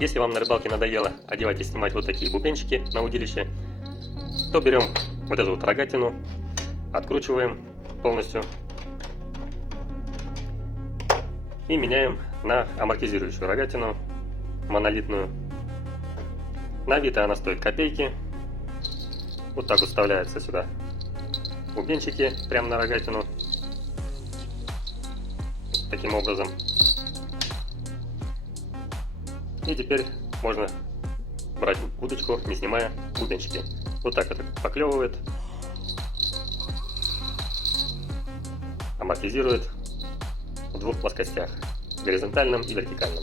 Если вам на рыбалке надоело одевать и снимать вот такие бубенчики на удилище, то берем вот эту вот рогатину, откручиваем полностью и меняем на амортизирующую рогатину, монолитную. На Авито она стоит копейки. Вот так вот вставляются сюда бубенчики прямо на рогатину. Таким образом. И теперь можно брать удочку, не снимая бубенчики. Вот так это поклевывает, амортизирует в двух плоскостях, горизонтальном и вертикальном.